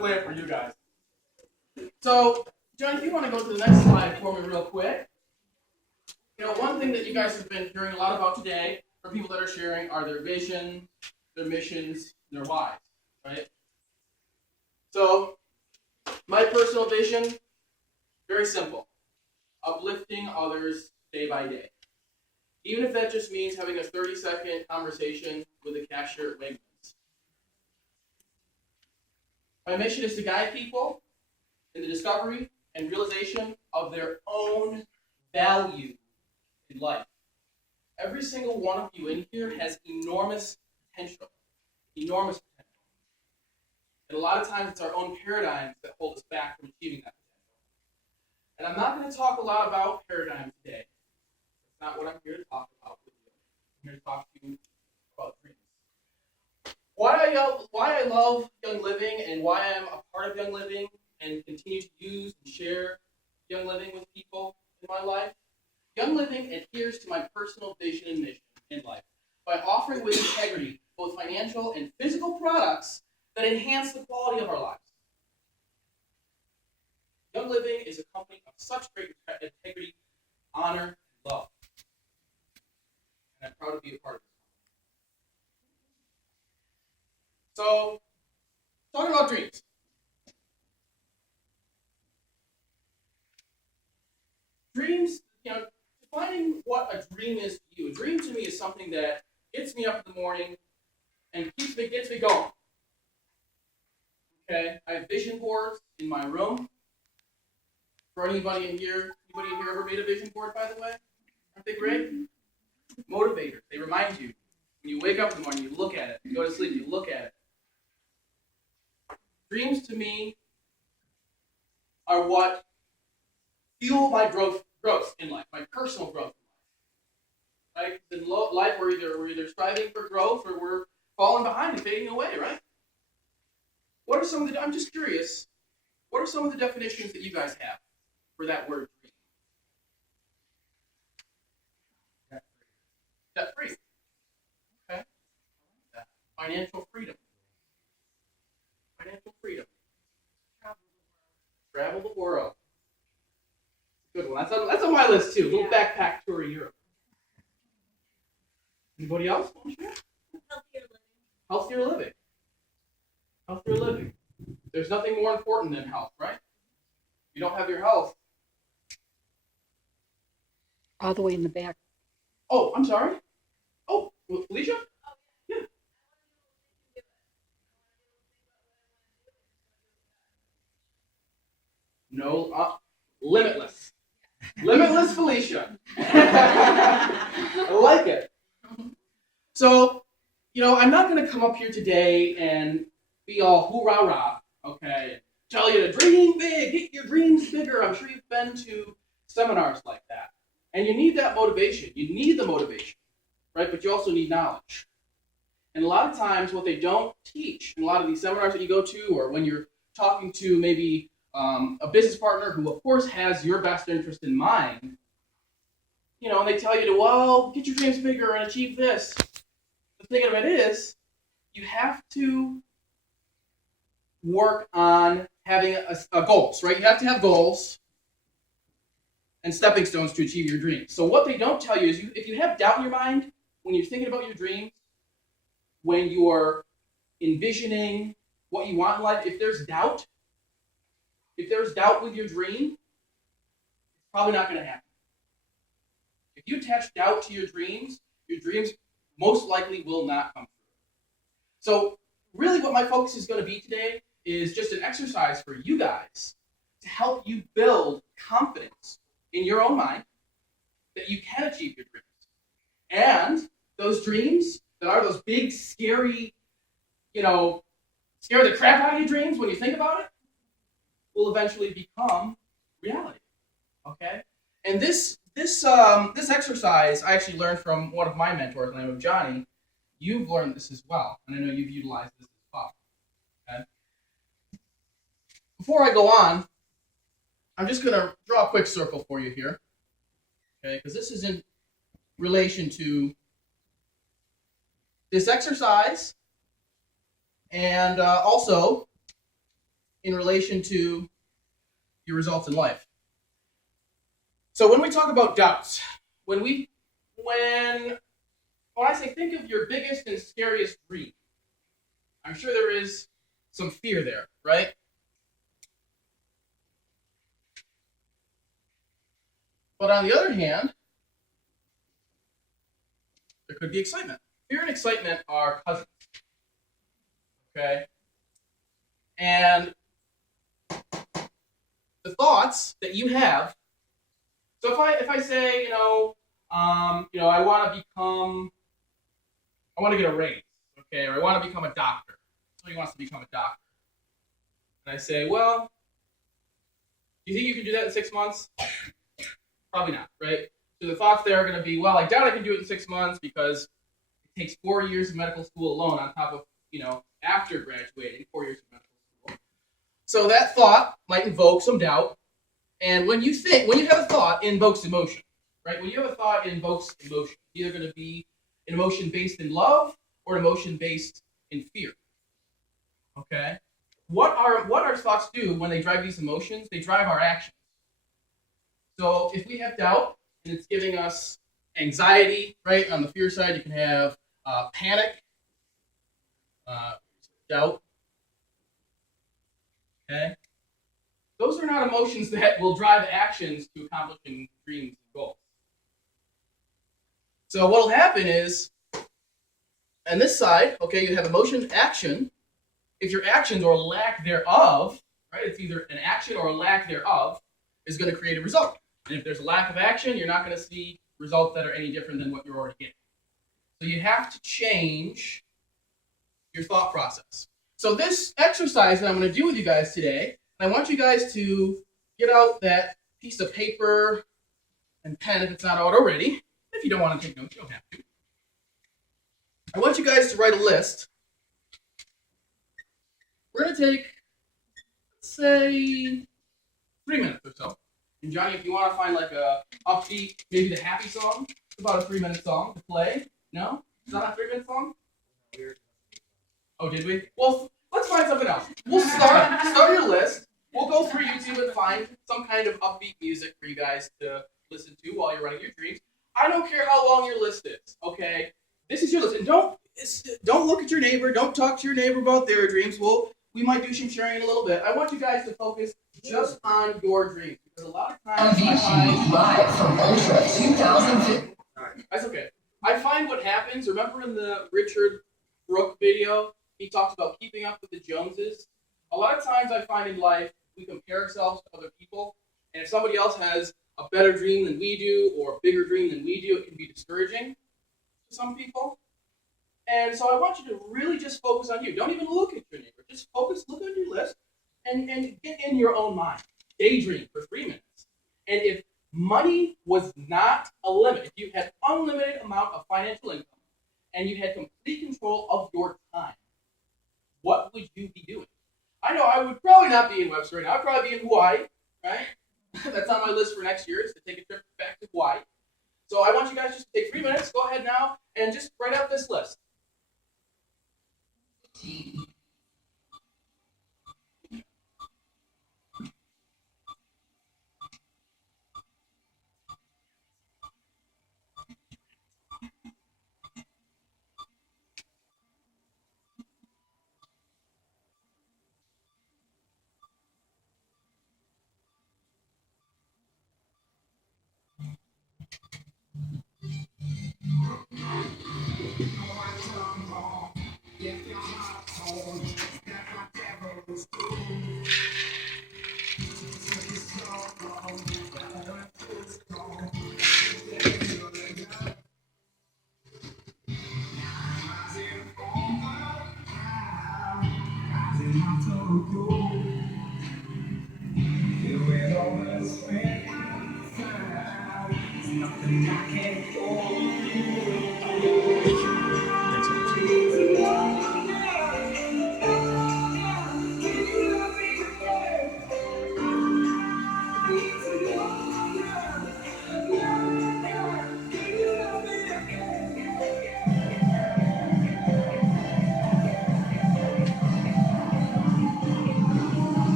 play it for you guys. So, John, if you want to go to the next slide for me real quick. One thing that you guys have been hearing a lot about today from people that are sharing are their vision, their missions, their whys, right? So, my personal vision, very simple. Uplifting others day by day. Even if that just means having a 30-second conversation with a cashier at Wegmans. My mission is to guide people in the discovery and realization of their own value in life. Every single one of you in here has enormous potential. Enormous potential. And a lot of times it's our own paradigms that hold us back from achieving that potential. And I'm not going to talk a lot about paradigms today. That's not what I'm here to talk about with you. I'm here to talk to you about dreams. Why I love Young Living and why I'm a part of Young Living and continue to use and share Young Living with people in my life. Young Living adheres to my personal vision and mission in life by offering with integrity both financial and physical products that enhance the quality of our lives. Young Living is a company of such great integrity, honor, and love. And I'm proud to be a part of it. So, talking about dreams. Dreams, defining what a dream is to you. A dream to me is something that gets me up in the morning and gets me going. Okay, I have vision boards in my room. For anybody in here ever made a vision board, by the way? Aren't they great? Motivators. They remind you. When you wake up in the morning, you look at it. You go to sleep, you look at it. Dreams to me are what fuel my growth in life, my personal growth in life. Right? In life, we're either striving for growth or we're falling behind and fading away, right? What are some of the? I'm just curious. What are some of the definitions that you guys have for that word dream? Debt free. Okay. Financial freedom. Financial freedom. Travel the world. Good one. That's on my list too. Little backpack tour of Europe. Anybody else want to share? Healthier living. Healthier living. There's nothing more important than health, right? If you don't have your health. All the way in the back. Oh, I'm sorry. Oh, Felicia? Yeah. No, limitless. Limitless Felicia. I like it. So, I'm not going to come up here today and be all hoorah-rah, okay? Tell you to dream big, get your dreams bigger. I'm sure you've been to seminars like that. And you need that motivation. You need the motivation, right? But you also need knowledge. And a lot of times what they don't teach in a lot of these seminars that you go to, or when you're talking to maybe a business partner who, of course, has your best interest in mind, and they tell you to, get your dreams bigger and achieve this. The thing of it is, you have to work on having a goals, right? You have to have goals and stepping stones to achieve your dreams. So what they don't tell you is if you have doubt in your mind when you're thinking about your dreams, when you're envisioning what you want in life, if there's doubt with your dream, it's probably not going to happen. If you attach doubt to your dreams most likely will not come true. So really what my focus is going to be today is just an exercise for you guys to help you build confidence in your own mind that you can achieve your dreams. And those dreams that are those big, scary, scare the crap out of your dreams when you think about it, will eventually become reality. Okay? And this exercise I actually learned from one of my mentors, the name of Johnny. You've learned this as well, and I know you've utilized this as well. Okay? Before I go on, I'm just going to draw a quick circle for you here, okay? Because this is in relation to this exercise and also in relation to your results in life. So when we talk about doubts, when I say think of your biggest and scariest dream, I'm sure there is some fear there, right? But on the other hand, there could be excitement. Fear and excitement are cousins. Okay? And the thoughts that you have, so if I say, I want to get a raise, okay, or I want to become a doctor. Somebody wants to become a doctor. And I say, well, do you think you can do that in 6 months? Probably not, right? So the thoughts there are going to be, well, I doubt I can do it in 6 months because it takes 4 years of medical school alone on top of, after graduating, 4 years of medical school. So that thought might invoke some doubt. And when you have a thought, it invokes emotion, right? When you have a thought, it invokes emotion. It's either going to be an emotion based in love or an emotion based in fear. Okay? What our thoughts do when they drive these emotions, they drive our actions. So if we have doubt and it's giving us anxiety, right? On the fear side, you can have panic, doubt. Okay? Those are not emotions that will drive actions to accomplishing dreams and goals. So what will happen is, on this side, okay, you have emotion, action. If your actions or lack thereof, right, it's either an action or a lack thereof, is going to create a result. And if there's a lack of action, you're not going to see results that are any different than what you're already getting. So you have to change your thought process. So this exercise that I'm going to do with you guys today, I want you guys to get out that piece of paper and pen if it's not out already. If you don't want to take notes, you don't have to. I want you guys to write a list. We're going to take, let's say, 3 minutes or so. And Johnny, if you want to find like a upbeat, maybe the happy song, it's about a 3-minute song to play. No? Is that a 3-minute song? Oh, did we? Well, let's find something else. We'll start your list. We'll go through YouTube and find some kind of upbeat music for you guys to listen to while you're running your dreams. I don't care how long your list is, okay? This is your list. And don't look at your neighbor. Don't talk to your neighbor about their dreams. We might do some sharing in a little bit. I want you guys to focus just on your dreams. Because a lot of times live from Ultra 2015. That's okay. I find what happens, remember in the Richard Brooke video, he talks about keeping up with the Joneses. A lot of times I find in life, we compare ourselves to other people, and if somebody else has a better dream than we do, or a bigger dream than we do, it can be discouraging to some people. And so I want you to really just focus on you. Don't even look at your neighbor. Just focus, look at your list, and get in your own mind. Daydream for 3 minutes. And if money was not a limit, if you had unlimited amount of financial income, and you had complete control of your time, what would you be doing? I know I would probably not be in Webster right now. I'd probably be in Hawaii, right? That's on my list for next year, is to take a trip back to Hawaii. So I want you guys just to take 3 minutes, go ahead now, and just write out this list.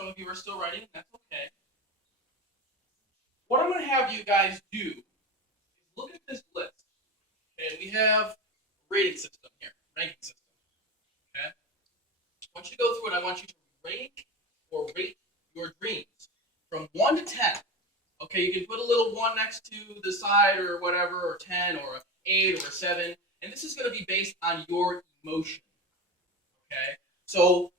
Some of you are still writing, and that's okay. What I'm going to have you guys do is look at this list. Okay, we have a rating system here, ranking system. Okay? I want you to go through it. I want you to rank or rate your dreams from 1 to 10. Okay, you can put a little 1 next to the side or whatever, or 10, or an 8, or a 7. And this is going to be based on your emotion. Okay? So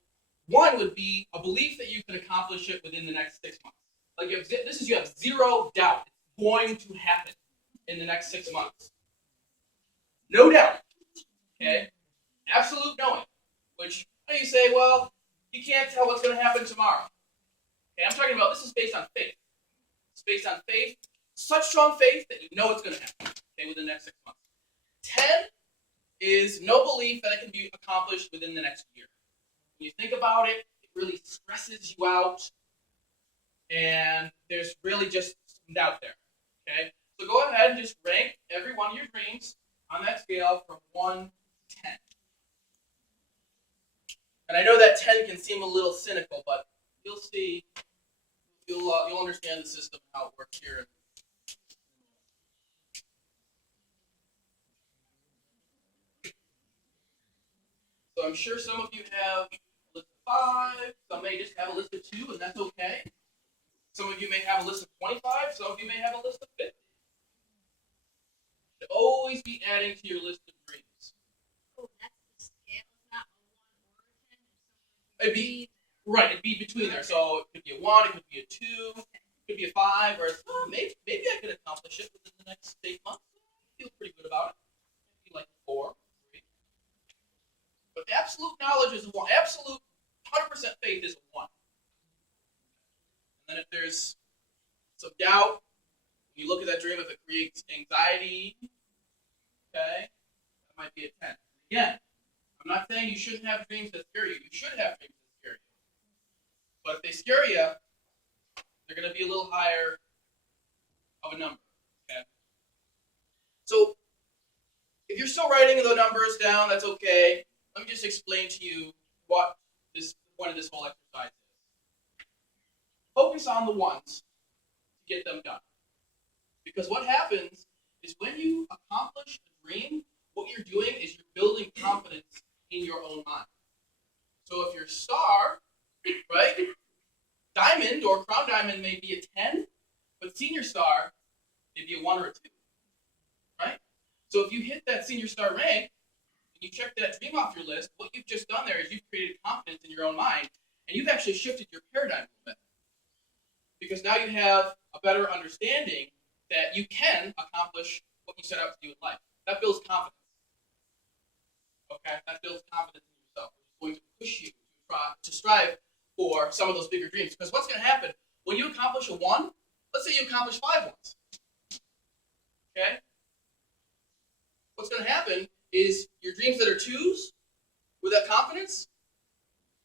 1 would be a belief that you can accomplish it within the next 6 months. Like you have zero doubt it's going to happen in the next 6 months. No doubt. Okay? Absolute knowing. Which you say, well, you can't tell what's going to happen tomorrow. Okay, I'm talking about this is based on faith. It's based on faith, such strong faith that you know it's going to happen. Okay, within the next 6 months. 10 is no belief that it can be accomplished within the next year. When you think about it, it really stresses you out, and there's really just some doubt there. Okay, so go ahead and just rank every one of your dreams on that scale from 1 to 10. And I know that 10 can seem a little cynical, but you'll see, you'll understand the system, how it works here. So I'm sure some of you have a list of 5, some may just have a list of 2, and that's okay. Some of you may have a list of 25, some of you may have a list of 50. You should always be adding to your list of dreams. Oh, that's the scale. It's not a 1 or a 10. It'd be right. It'd be between there. So it could be a 1, it could be a 2, it could be a 5, or maybe I could accomplish it within the next 8 months. I feel pretty good about it. Maybe like 4, 3. But absolute knowledge is a 1. Absolute 100% faith is a 1. And then if there's some doubt, when you look at that dream, if it creates anxiety, okay, that might be a 10. Again, I'm not saying you shouldn't have dreams that scare you. You should have dreams that scare you. But if they scare you, they're going to be a little higher of a number. Okay. So if you're still writing the numbers down, that's okay. Let me just explain to you what the point of this whole exercise is. Focus on the ones to get them done. Because what happens is when you accomplish a dream, what you're doing is you're building confidence in your own mind. So if your star, right, diamond or crown diamond may be a 10, but senior star may be a 1 or a 2, right? So if you hit that senior star rank, and you check that dream off your list, what you've just done there is you've created confidence in your own mind, and you've actually shifted your paradigm a little bit. Because now you have a better understanding that you can accomplish what you set out to do in life. That builds confidence. Okay? That builds confidence in yourself. It's going to push you to strive for some of those bigger dreams. Because what's going to happen when you accomplish a 1? Let's say you accomplish 5 ones. Okay? What's going to happen is your dreams that are 2s with that confidence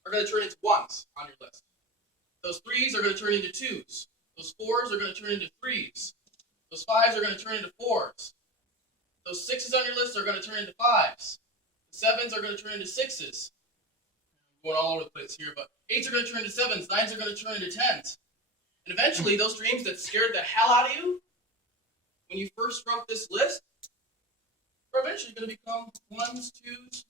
are going to turn into 1s on your list. Those 3s are going to turn into 2s. Those 4s are going to turn into 3s. Those 5s are going to turn into 4s. Those 6s on your list are going to turn into 5s. The 7s are going to turn into 6s. I'm going all over the place here, but 8s are going to turn into 7s. 9s are going to turn into 10s. And eventually, those dreams that scared the hell out of you when you first wrote this list are eventually going to become 1s, 2s.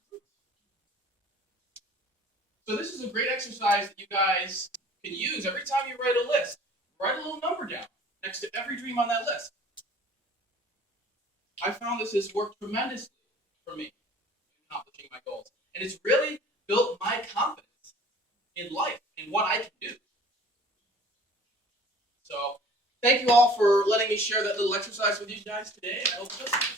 So this is a great exercise that you guys can use every time you write a list. Write a little number down next to every dream on that list. I found this has worked tremendously for me in accomplishing my goals. And it's really built my confidence in life and what I can do. So thank you all for letting me share that little exercise with you guys today. I hope it does.